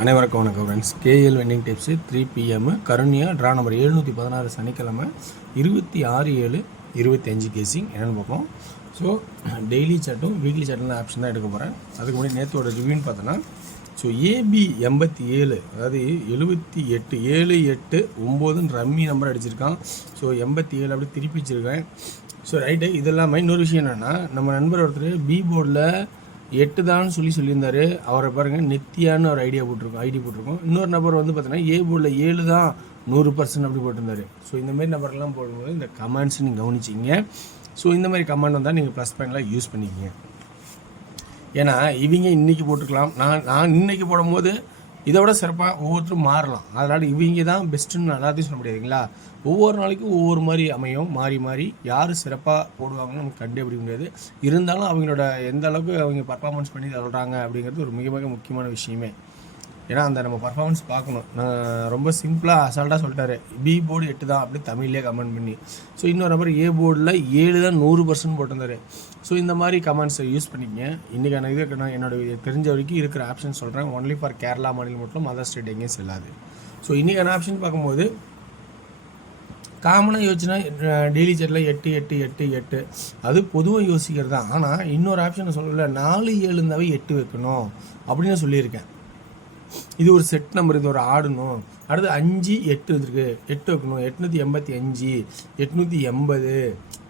அனைவருக்கும் வணக்கம் friends. KL vending tips 3 PM Karunya draw number 716 சனிக்கிழமை 26/7/25 கேசிங் என்னென்னு பார்ப்போம். ஸோ டெய்லி சார்ட்டும் வீக்லி சார்ட்டும் ஆப்ஷன் தான் எடுக்க போகிறேன். அதுக்கு முன்னாடி நேற்றோட ரிவ்யூன்னு பார்த்தோன்னா ஸோ AB 87 அதாவது 78 7 8 9 ரம்மி நம்பர் அடிச்சிருக்கான். ஸோ 87 அப்படி திருப்பி வச்சுருக்கேன். So right. இதெல்லாம் இன்னொரு விஷயம் என்னென்னா, நம்ம நண்பர் ஒருத்தர் பி போர்டில் 8 தான் சொல்லியிருந்தார். அவரை பாருங்கள், நித்தியான்னு ஒரு ஐடி போட்டிருக்கோம். இன்னொரு நபர் வந்து பார்த்தீங்கன்னா ஏ போர்டில் 7 தான் 100% அப்படி போட்டிருந்தார். ஸோ இந்தமாரி நபர்லாம் போடும்போது இந்த கமெண்ட்ஸ் நீங்கள் கவனிச்சிங்க. ஸோ இந்த மாதிரி கமெண்ட் வந்தால் நீங்கள் ப்ளஸ் பாயிண்ட்லாம் யூஸ் பண்ணிக்கிங்க. ஏன்னா இவங்க இன்றைக்கி போட்டுக்கலாம், நான் இன்றைக்கி போடும்போது இதை விட சிறப்பாக ஒவ்வொருத்தரும் மாறலாம். அதனால் இவங்க தான் பெஸ்ட்டுன்னு எல்லாத்தையும் சொல்ல முடியாதுங்களா. ஒவ்வொரு நாளைக்கும் ஒவ்வொரு மாதிரி அமையும். மாறி யார் சிறப்பாக போடுவாங்கன்னு நமக்கு கண்டுபிடிக்க முடியாது. இருந்தாலும் அவங்களோட எந்த அளவுக்கு அவங்க பர்ஃபார்மன்ஸ் பண்ணி சொல்கிறாங்க அப்படிங்கிறது ஒரு மிக மிக முக்கியமான விஷயமே. ஏன்னா அந்த நம்ம பர்ஃபார்மன்ஸ் பார்க்கணும். நான் ரொம்ப சிம்பிளாக அசால்ட்டாக சொல்லிட்டாரு, பி போர்டு 8 தான் அப்படி தமிழ்லேயே கமெண்ட் பண்ணி. ஸோ இன்னொரு நபர் ஏ போர்டில் 7 தான் 100% போட்டிருந்தாரு. ஸோ இந்த மாதிரி கமெண்ட்ஸை யூஸ் பண்ணிக்கங்க. இன்றைக்கான இது நான் என்னோட தெரிஞ்ச வரைக்கும் இருக்கிற ஆப்ஷன் சொல்கிறேன். ஒன்லி ஃபார் கேரளா மாநிலம் மட்டும், மதர் ஸ்டேட் எங்கேயும் செல்லாது. ஸோ இன்றைக்கான ஆப்ஷன் பார்க்கும்போது காமனாக யோசிச்சுன்னா டெய்லி சார்ட்டில் 8 8 8 8 அது பொதுவாக யோசிக்கிறது தான். ஆனால் இன்னொரு ஆப்ஷன் சொல்லல, 4 7 இருந்தாவே 8 வைக்கணும் அப்படின்னு சொல்லியிருக்கேன். இது ஒரு செட் நம்பர், இது ஒரு ஆடணும். அடுத்து 5 8 இருக்குது, 8 வைக்கணும். 885 880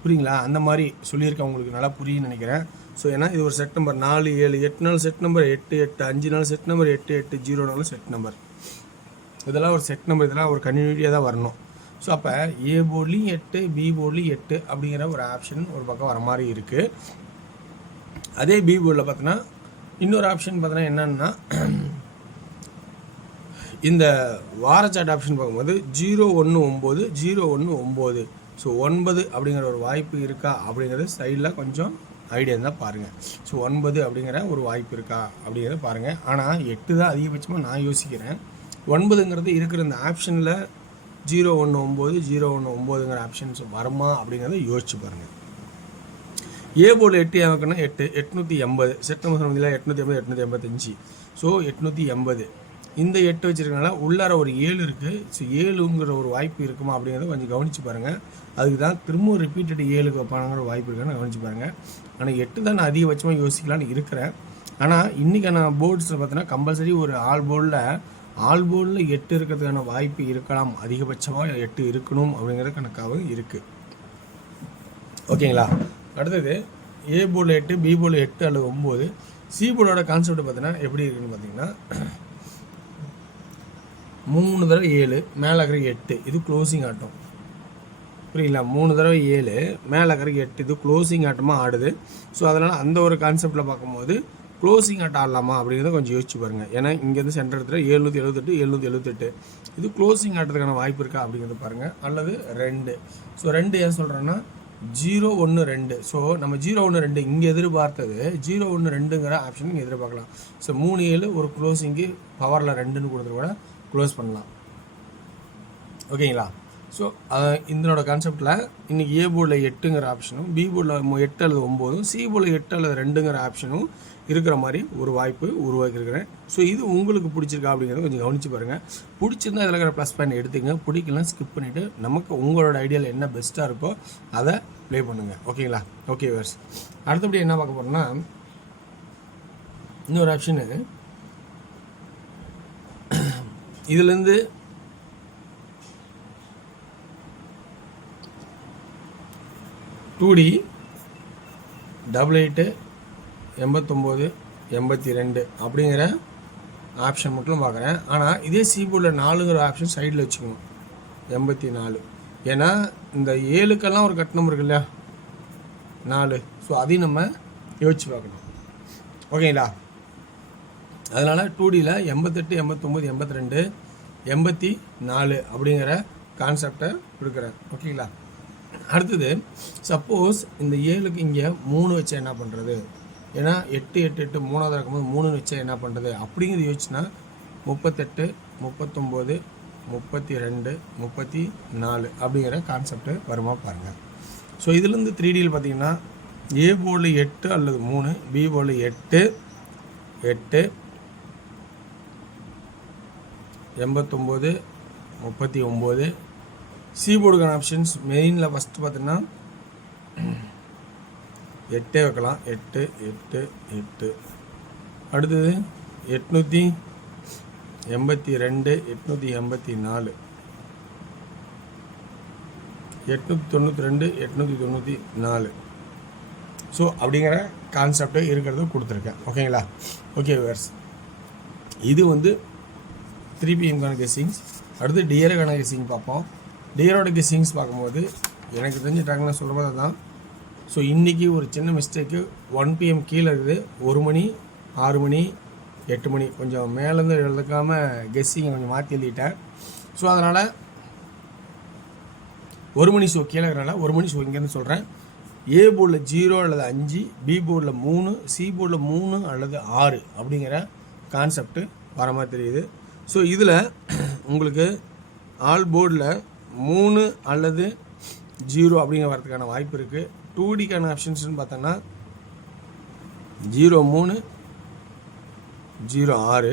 புரியுங்களா? அந்த மாதிரி சொல்லியிருக்கேன். உங்களுக்கு நல்லா புரியுன்னு நினைக்கிறேன். ஸோ ஏன்னா இது ஒரு செட் நம்பர் 4 7 8 நாள் செட் நம்பர் 8 8 5 நாள் செட் நம்பர் 8 8 0 நாள் செட் நம்பர். இதெல்லாம் ஒரு செட் நம்பர், இதெல்லாம் ஒரு கன்டினியூட்டியாக தான் வரணும். ஸோ அப்போ ஏ போர்ட்லேயும் 8 பி போர்ட்லேயும் 8 அப்படிங்கிற ஒரு ஆப்ஷன் ஒரு பக்கம் வர மாதிரி இருக்குது. அதே பி போர்டில் பார்த்தோன்னா இன்னொரு ஆப்ஷன் பார்த்தோன்னா என்னன்னா, இந்த வாரச்சாட் ஆப்ஷன் பார்க்கும்போது 019 019 ஸோ 9 அப்படிங்கிற ஒரு வாய்ப்பு இருக்கா அப்படிங்கிறது சைடில் கொஞ்சம் ஐடியா இருந்தால் பாருங்கள். ஸோ 9 அப்படிங்கிற ஒரு வாய்ப்பு இருக்கா அப்படிங்கிறத பாருங்கள். ஆனால் 8 தான் அதிகபட்சமாக நான் யோசிக்கிறேன். 9ங்கிறது இருக்கிற இந்த ஆப்ஷனில் 019 019ங்கிற ஆப்ஷன்ஸ் வருமா அப்படிங்கிறத யோசிச்சு பாருங்கள். ஏ போர்டில் 8 எவக்குன்னா 8 880 செட் நம்பர் சொன்னதில்ல, 880 885 ஸோ 880 இந்த 8 வச்சுருக்கனால உள்ளார ஒரு 7 இருக்குது. ஸோ 7ங்கிற ஒரு வாய்ப்பு இருக்குமா அப்படிங்கிறத கொஞ்சம் கவனித்து பாருங்கள். அதுக்கு தான் திரும்பவும் ரிப்பீட்டட் 7க்கு வைப்பானுங்கிற வாய்ப்பு இருக்குன்னு கவனித்து பாருங்கள். ஆனால் 8 தான் நான் அதிகபட்சமாக யோசிக்கலான்னு இருக்கிறேன். ஆனால் இன்றைக்கி நான் போர்ட்ஸில் பார்த்தீங்கன்னா கம்பல்சரி ஒரு ஆல் போர்டில் 8 இருக்கிறதுக்கான வாய்ப்பு இருக்கலாம். அதிகபட்சமாக 8 இருக்கணும் அப்படிங்கிற கணக்காகவும் இருக்குது. ஓகேங்களா? அடுத்தது ஏ போர்டில் 8 பி போர்டில் 8 அல்லது 9. சி போர்டோட கான்செப்ட் பார்த்தீங்கன்னா எப்படி இருக்குன்னு பார்த்தீங்கன்னா 3 தடவை 7 மேலே இருக்கிற 8 இது க்ளோசிங் ஆட்டம். புரியுங்களா? 3 தடவை 7 மேலே இருக்கிற 8 இது க்ளோசிங் ஆட்டமாக ஆடுது. ஸோ அதனால் அந்த ஒரு கான்செப்டில் பார்க்கும்போது க்ளோசிங் ஆட்டம் ஆடலாமா அப்படிங்கிறத கொஞ்சம் யோசிச்சு பாருங்கள். ஏன்னா இங்கேருந்து சென்டர் இடத்துல 778 778 இது க்ளோசிங் ஆட்டத்துக்கான வாய்ப்பு இருக்கா அப்படிங்கிறத பாருங்கள். அல்லது 2. ஸோ 2 ஏன் சொல்கிறேன்னா 0 1 2. ஸோ நம்ம 0 1 2 இங்கே எதிர்பார்த்தது 0 1 2ங்கிற ஆப்ஷன் இங்கே எதிர்பார்க்கலாம். ஸோ 3 7 ஒரு க்ளோசிங்கு பவரில் 2ன்னு கொடுத்து கூட க்ளோஸ் பண்ணலாம். ஓகேங்களா? ஸோ இதனோட கான்செப்டில் இன்றைக்கி ஏ போர்டில் 8ங்கிற ஆப்ஷனும் பி போர்டில் 8 அல்லது 9 சி போர்டில் 8 அல்லது 2ங்கிற ஆப்ஷனும் இருக்கிற மாதிரி ஒரு வாய்ப்பு உருவாக்கியிருக்கிறேன். ஸோ இது உங்களுக்கு பிடிச்சிருக்கா அப்படிங்கிறத கொஞ்சம் கவனித்து பாருங்கள். பிடிச்சிருந்தா இதில் இருக்கிற ப்ளஸ் பாயிண்ட் எடுத்துங்க, பிடிக்கலாம் ஸ்கிப் பண்ணிவிட்டு நமக்கு உங்களோட ஐடியாவில் என்ன பெஸ்ட்டாக இருக்கோ அதை ப்ளே பண்ணுங்கள். ஓகேங்களா? ஓகே வேர்ஸ். அடுத்தபடி என்ன பார்க்க போகிறோம்னா, இன்னொரு ஆப்ஷனு இதுலேருந்து டூடி 88 89 82 அப்படிங்கிற ஆப்ஷன் மட்டும் பார்க்குறேன். ஆனால் இதே சி போர்டில் 4ங்கிற ஆப்ஷன் சைடில் வச்சுக்கணும் 84. ஏன்னா இந்த 7க்கெல்லாம் ஒரு கட் நம்பர் இருக்கு இல்லையா 4. ஸோ அதையும் நம்ம யோசிச்சு பார்க்கணும். ஓகேங்களா? அதனால் 2டியில் 88 89 82 84 அப்படிங்கிற கான்செப்டை கொடுக்குறேன். ஓகேங்களா? அடுத்தது சப்போஸ் இந்த 7க்கு இங்கே 3 வச்சா என்ன பண்ணுறது? ஏன்னா 8 8 8 3வது இருக்கும்போது 3 வச்சா என்ன பண்ணுறது அப்படிங்கிறது யோசிச்சுன்னா 38 39 32 34 அப்படிங்கிற கான்செப்ட் வருமா பாருங்கள். ஸோ இதுலேருந்து 3Dயில் பார்த்தீங்கன்னா ஏ போர்டில் 8 அல்லது 3, பி போர்டில் 8 8 89 39. சீபோர்டுக்கான ஆப்ஷன்ஸ் மெயினில் ஃபஸ்ட்டு பார்த்தீங்கன்னா 8 வைக்கலாம். 8 8 8. அடுத்தது 882 884 892 894. ஸோ அப்படிங்கிற கான்செப்ட் இருக்கிறத கொடுத்துருக்கேன். ஓகேங்களா? ஓகே வேர்ஸ், இது வந்து 3PM கெஸ்ஸிங்ஸ். அடுத்து டியருக்கான கெஸ்ஸிங் பார்ப்போம். டியரோட கெஸ்ஸிங்ஸ் பார்க்கும்போது எனக்கு தெரிஞ்ச டாக்லாம் சொல்கிற மாதிரி தான். ஸோ இன்றைக்கி ஒரு சின்ன மிஸ்டேக்கு 1PM கீழே இருக்குது. 1 மணி 6 மணி 8 மணி கொஞ்சம் மேலேருந்து எழுதுக்காமல் கெஸ்ஸிங்கை கொஞ்சம் மாற்றி எழுதிட்டேன். ஸோ அதனால் 1 மணி ஷோ கீழே இருக்கிறனால 1 மணி ஷோ இங்கேருந்து சொல்கிறேன். ஏ போர்டில் 0 அல்லது 5, பி போர்டில் 3, சி போர்டில் 3 அல்லது 6 அப்படிங்கிற கான்செப்ட் வர மாதிரி தெரியுது. ஸோ இதில் உங்களுக்கு ஆல் போர்டில் 3 அல்லது 0 அப்படிங்கிற வரதுக்கான வாய்ப்பு இருக்குது. 2Dக்கான ஆப்ஷன்ஸ்னு பார்த்தோன்னா 03 06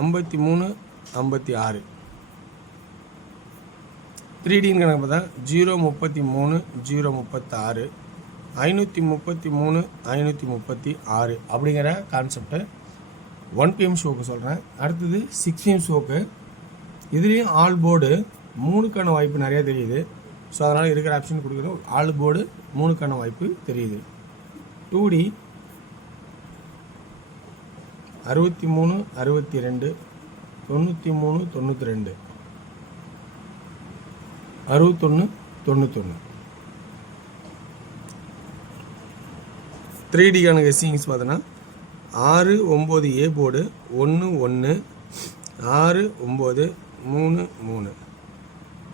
53 56. 3Dன்னு கணக்கு பார்த்தா 033 036 533 536 அப்படிங்கிற கான்செப்டை 1PM ஷோக்கு சொல்கிறேன். அடுத்தது 6PM ஷோக்கு இதுலேயும் ஆல் போர்டு 3க்கான வாய்ப்பு நிறையா தெரியுது. ஸோ அதனால் இருக்கிற ஆப்ஷன் கொடுக்குறோம். ஆல் போர்டு 3க்கான வாய்ப்பு தெரியுது. 2D 63 62 93 92 61 91. 3Dக்கான கெஸ்ஸிங்ஸ் பார்த்தோன்னா 6 9 ஏ போர்டு 1 1 6 9 3 3.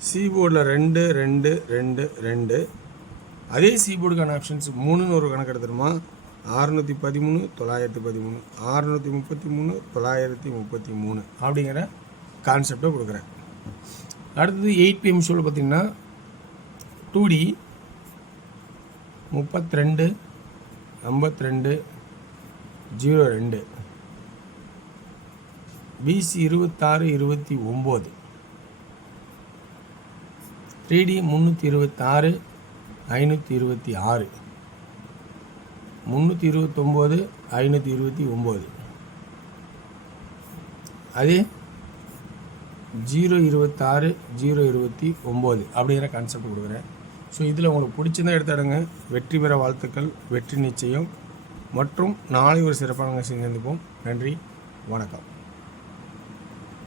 சி போர்டில் 2 2 2 2. அதே சி போர்டுக்கான ஆப்ஷன்ஸ் 3ன்னு ஒரு கணக்கு எடுத்துருமா. 613 913 633 933 அப்படிங்கிற கான்செப்டை கொடுக்குறேன். அடுத்தது 8PM ஷோவில் பார்த்தீங்கன்னா 2D 32 52 02 BC 26 29. 3D 326 526 329 529. அதே 026 029 அப்படிங்கிற கான்செப்ட் கொடுக்குறேன். ஸோ இதில் உங்களுக்கு பிடிச்சிருந்தா எடுத்துடுங்க. வெற்றி பெற வாழ்த்துக்கள், வெற்றி நிச்சயம். மற்றும் நாளை ஒரு சிறப்பான சந்திப்போம். நன்றி, வணக்கம்.